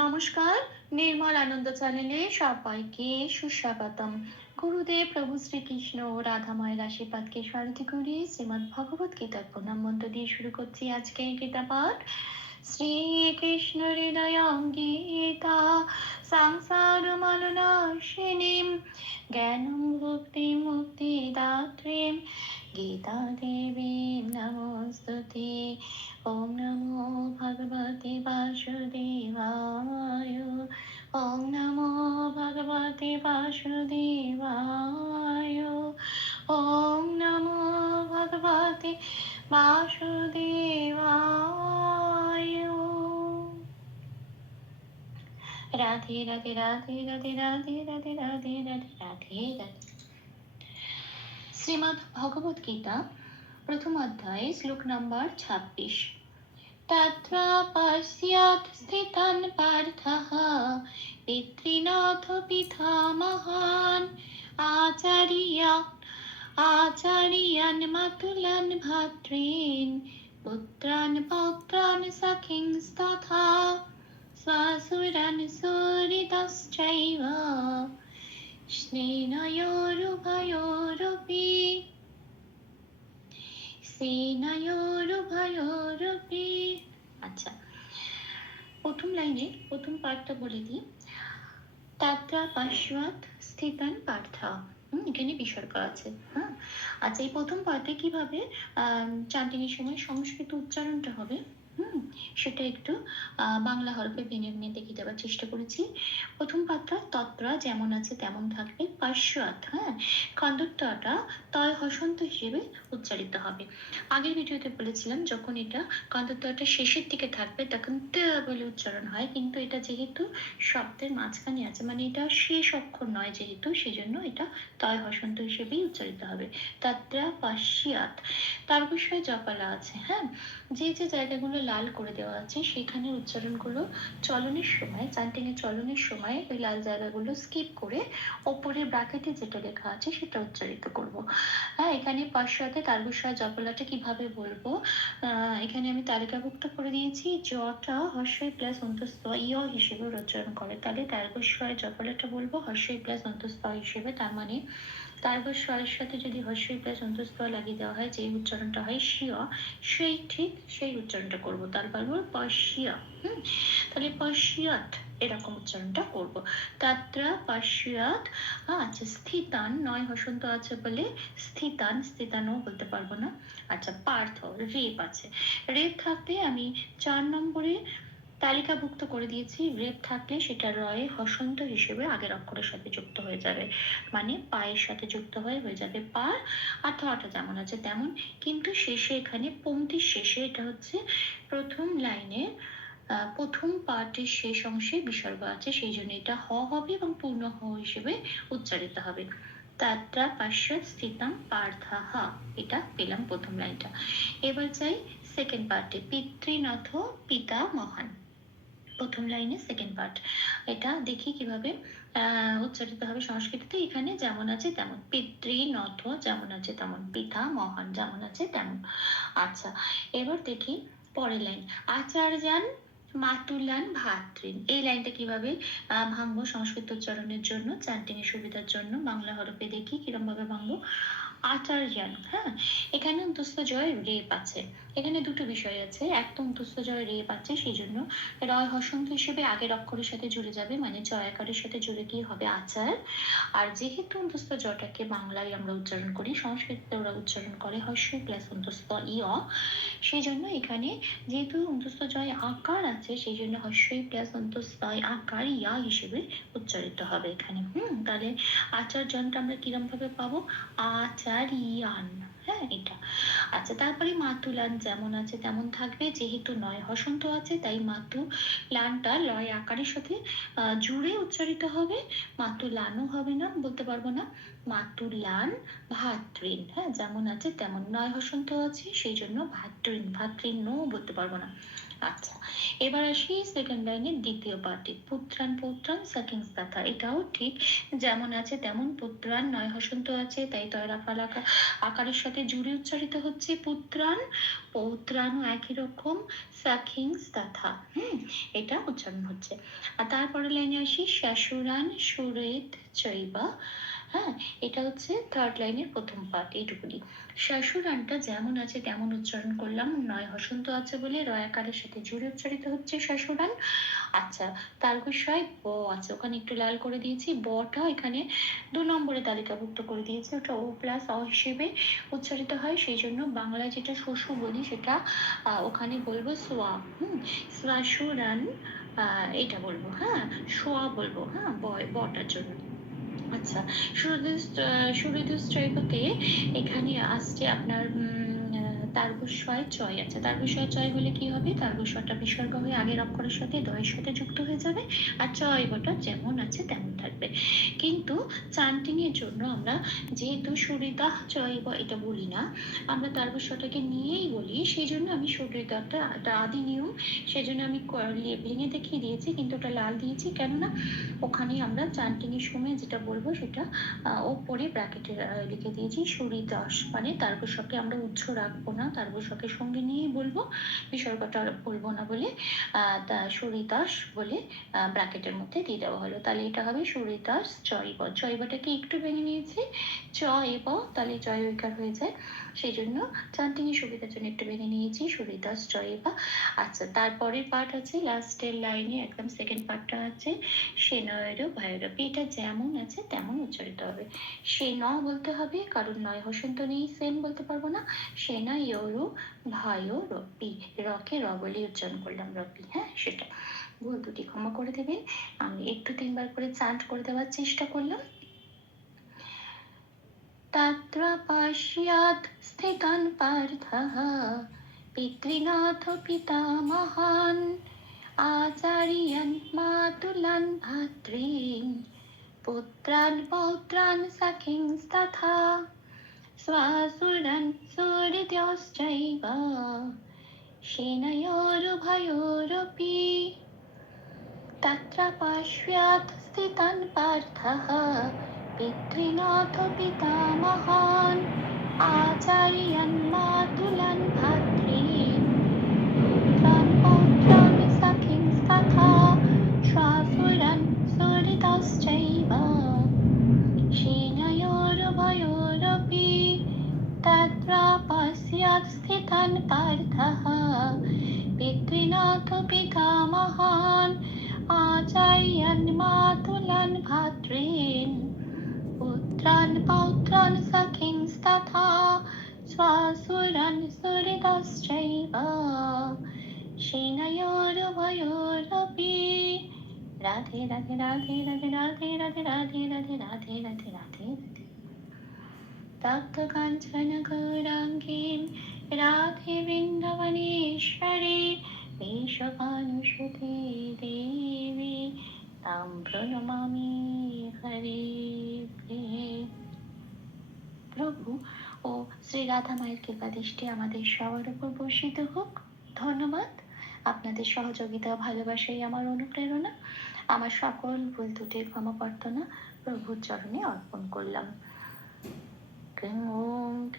নমস্কার, নির্মল আনন্দ চ্যানেলে সবাইকে সুস্বাগতম। গুরুদেব প্রভু শ্রীকৃষ্ণ ও রাধাময়ের আশীর্বাদকে সারথি করে শ্রীমদ ভগবত গীতার প্রণাম মন্ত্র দিয়ে শুরু করছি আজকে গীতা পাঠ। শ্রীকৃষ্ণ হৃদয় গীতা, সংসার মলনাশিনীম জ্ঞানম ভক্তি মুক্তি দাত্রীম গীতা দেবী নমস্তুতে। ওম নমো ভগবতে বাসুদেবায়। ওম নমো ভগবতে বাসুদেবায়। ওম নমো ভগবতে বাসুদেবায়। রাধে রাধে রাধে রাধে রাধে রাধে রাধে রাধে রাধে রাধে। শ্রীমদ্ ভগবত গীতা প্রথম অধ্যায়, শ্লোক নম্বর ছাব্বিশ। तत्र पश्यत् स्थितन् पार्थः पितृनाथ पितामहान् आचार्य आचार्यान् मातुलान् भातॄन् पुत्रान् पौत्रान् सखिंस्तथा स्वसुरन् सूरितश्चैव स्नेनयोरुभयोरपि सेनयोरुभयोरपि প্রথম লাইনে প্রথম পার্টটা বলে দিই। তাত্রা পাশ্বাত স্থিতান পার্থা। এখানে বিসর্গ আছে। হ্যাঁ আচ্ছা এই প্রথম পার্টে কীভাবে, আহ চান্দিনীর সময় সংস্কৃত উচ্চারণটা হবে? হুম, সেটা একটু বাংলা হরফে ভেঙে ভেঙে দেখিয়ে দেওয়ার চেষ্টা করেছি। প্রথম পাত্রা তত্রা যেমন আছে তেমন থাকবে। পাশ্চাত হ্যাঁ খন্দত্বটা তয় হসন্ত হিসেবে উচ্চারিত হবে। আগের ভিডিওতে বলেছিলাম, যখন এটা খন্দত্বটা শেষের দিকে থাকবে, তখন ত বলে উচ্চারণ হয়। কিন্তু এটা যেহেতু শব্দের মাঝখানে আছে মানে এটা শেষ অক্ষর নয় যেহেতু, সেজন্য এটা তয় হসন্ত হিসেবেই উচ্চারিত হবে। তাত্রা পাশ্চাত তার বিষয়ে জপালা আছে হ্যাঁ? যে যে জায়গাগুলো লাল করে দেওয়া আছে সেখানে উচ্চারণগুলো চলনের সময় চান্টিং এর চলনের সময়, ওই লাল জায়গাগুলো স্কিপ করে ওপরে ব্রাকেটে যেটা লেখা আছে সেটা উচ্চারিত করব। হ্যাঁ এখানে পাশ্চাতে তার বিষয়ে জপলাটা কীভাবে বলব? এখানে আমি তালিকাভুক্ত করে দিয়েছি জটা হর্ষই প্লাস অন্তস্থ ইয় হিসেবে উচ্চারণ করে। তাহলে তার বিষয়ে জপলাটা বলব হর্ষই প্লাস অন্তস্থ হিসেবে, তার মানে তারপর স্বরের সাথে যদি হর্ষই প্লাস অন্তস্থ লাগিয়ে দেওয়া হয় যে উচ্চারণটা হয় শিয় সেই ঠিক সেই উচ্চারণটা করব। তারপর বলব পাশিয়া হুম? তাহলে পাশিয়াত এরকম উচ্চারণটা করব। তাত্রা পাশিয়াত আচ্ছা স্থিতান, নয় হসন্ত আছে বলে স্থিতান, স্থিতানও বলতে পারব না। আচ্ছা পার্থ, রেপ আছে। রেপ থাকতে আমি চার নম্বরে তালিকাভুক্ত করে দিয়েছি। রেপ থাকলে সেটা রয়ে হসন্ত হিসেবে আগের অক্ষরের সাথে যুক্ত হয়ে যাবে। মানে পায়ের সাথে যুক্ত হয়ে হয়ে যাবে পা আর থটা যেমন আছে তেমন। কিন্তু শেষে এখানে পংক্তির শেষে এটা হচ্ছে প্রথম লাইনে প্রথম পার্টের শেষ অংশে বিসর্গ আছে। সেই জন্য এটা হ হবে এবং পূর্ণ হ হিসেবে উচ্চারিত হবে। তাত্রা পাশ্চাৎ স্থিতাম পার্থাহ। এটা পেলাম প্রথম লাইনটা। এবার যাই সেকেন্ড পার্টে পিতৃনাথ পিতা মহান। প্রথম লাইনে সেকেন্ড পার্ট এটা দেখি কীভাবে উচ্চারিত হবে সংস্কৃতিতে। এখানে যেমন আছে তেমন পিতৃনথ যেমন আছে তেমন পিতা, মহান, যেমন আছে তেমন। আচ্ছা এবার দেখি পরের লাইন। আচার্যান মাতুলান ভাতৃন। এই লাইনটা কীভাবে ভাঙবো সংস্কৃত উচ্চারণের জন্য চ্যান্টিং এর সুবিধার জন্য, বাংলা হরফে দেখি কিরম ভাবে ভাঙবো? আচার্যান হ্যাঁ? এখানে অন্তস্থ জয় রেপ আছে। এখানে দুটো বিষয় আছে। এক অন্তস্থ জয় রেপ আছে সেই জন্য রয় হসন্ত হিসেবে আগের অক্ষরের সাথে জুড়ে যাবে মানে জয়াকারের সাথে জুড়ে গিয়ে হবে আচার। আর যেহেতু অন্তস্থ জটাকে বাংলায় আমরা উচ্চারণ করি, সংস্কৃতে ওরা উচ্চারণ করে হর্ষ প্লাস অন্তস্থ ইয় সেই জন্য এখানে যেহেতু অন্তস্থ জয় আকার আছে সেই জন্য হর্ষই প্লাস অন্তস্থ আকার ইয়া হিসেবে উচ্চারিত হবে এখানে। হুম, তাহলে আচার্যনটা আমরা কিরম ভাবে পাবো? আচারিয়ান। হ্যাঁ এটা। আচ্ছা তারপরে মাতুলান যেমন আছে তেমন থাকবে। যেহেতু নয় হসন্ত আছে, তাই মাতু লানটা লয় আকারের সাথে জুড়ে উচ্চারিত হবে। মাতুলানও হবে না, বলতে পারব না। মাতুলান ভাতৃন হ্যাঁ যেমন আছে তেমন নয় হসন্ত আছে সেই জন্য ভাতৃন ভাতৃন বলতে পারব না। আচ্ছা এবার আসি সেকেন্ড লাইনের দ্বিতীয় পার্টে। পুত্রান পুত্রান সাকিং কথা এটাও ঠিক। যেমন আছে তেমন পুত্রান নয় হসন্ত আছে, তাই তয়রা ফালাকা আকারের সাথে জুড়ে উচ্চারিত হচ্ছে পুত্রান পৌত্রানও একই রকম সাকিং তথা, হুম এটা উচ্চারণ হচ্ছে। আর তারপরে লাইনে আসি শাশুরান সুরেত চৈবা হ্যাঁ এটা হচ্ছে থার্ড লাইনের প্রথম পার্ট এইটুকুনি। শাশুরানটা যেমন আছে তেমন উচ্চারণ করলাম নয় হসন্ত আছে বলে রয়াকারের সাথে জুড়ে উচ্চারিত হচ্ছে শাশুরান আচ্ছা বিষয় ব আছে ওখানে একটু লাল করে দিয়েছি বটা এখানে দু নম্বরে তালিকাভুক্ত করে দিয়েছি ওটা ও প্লাস অ হিসেবে উচ্চারিত হয় সেই জন্য বাংলায় যেটা শস্য বলি সেটা ওখানে বলব সোয়া হুম শাশুরান আহ, এটা বলব হ্যাঁ সোয়া বলব হ্যাঁ বটার জন্য। আচ্ছা সূর্য সূর্যোদয় স্ট্রাইকতে এখানে আসছে আপনার তার তারবস্বয় চয় আছে। তারবস্বয় চয় হলে কি হবে? তারবস্বটা বিসর্গ হয়ে আগের অক্ষরের সাথে দয়ের সাথে যুক্ত হয়ে যাবে আর চয় বটা যেমন আছে তেমন থাকবে। কিন্তু চান্টিং এর জন্য আমরা যেহেতু সুরিদা চয় বা এটা বলি না, আমরা তারবস্বটাকে নিয়েই বলি। সেই জন্য আমি সুরিদাটা একটা আদি নিয়ম। সেই জন্য আমি লেবলিং এ দেখিয়ে দিয়েছি, কিন্তু ওটা লাল দিয়েছি। কেননা ওখানে আমরা চান্টিং এর সময় যেটা বলব সেটা ওপরে ব্র্যাকেটে লিখে দিয়েছি সুরিদাস মানে তারবস্বকে আমরা উচ্চ রাখব না তারবস্বকে সঙ্গে নিয়েই বলব, বিসর্গটা বলব না বলে সুরিদাস বলে ব্র্যাকেটের মধ্যে দিয়ে দেওয়া হলো। তাহলে এটা হবে সুরিদাস জয়ব। জয়বটাকে একটু ভেঙে নিয়েছি? চ এব তাহলে জয় ঐকার হয়ে যায়। সেই জন্য চান্টিং এর সুবিধার জন্য একটু ভেঙে নিয়েছি, সুরিদাস, জয়বা। আচ্ছা তারপরের পার্ট আছে লাস্টের লাইনে একদম সেকেন্ড পার্টটা আছে সে নয়েরও ভৈরবী এটা যেমন আছে, তেমন উচ্চারিত হবে। সে ন বলতে হবে, কারণ নয় হসন্ত নেই সেম বলতে পারব না। সে না ইয়রু ভায়ো রপি রকে র বলে উচ্চারণ করলাম রপি হ্যাঁ সেটা। ভুল দুটি ক্ষমা করে দেবেন। আমি একটু তিনবার করে চান্ট করে দেওয়ার চেষ্টা করলাম। তত্র পিতৃনাথ আচার্যন মাতুলান ভাতৃন, পুত্রান পৌত্রান সখিংস্তথা स्वासुरान् सूर्यद्योश्चैव सेनयोरुभयोरपि तत्र पश्यात् स्थितान् पार्थः पितृनाथ पितामहान् आचार्यान् मातुलान् आचार्यान् मातुलान् भातॄन् पुत्रान् पौत्रान् सखींस्तथा स्वासुरान् सुहृदश्चैव सेनयोरुभयोरपि राधे राधे राधे राधे राधे राधे राधे राधे राधे राधे राधे राधे तप्तकाञ्चन गौराङ्गीं राधे वृन्दवनेश्वरी वेशभानुसुते देवी तां প্রণমামি হরে প্রভু ও শ্রী রাধা মায়ের কৃপা দৃষ্টি আমাদের সবার উপর বর্ষিত হোক ধন্যবাদ আপনাদের সহযোগিতা ও ভালোবাসাই আমার অনুপ্রেরণা আমার সকল ভুল ত্রুটির ক্ষমা প্রার্থনা প্রভুর চরণে অর্পণ করলাম ॐ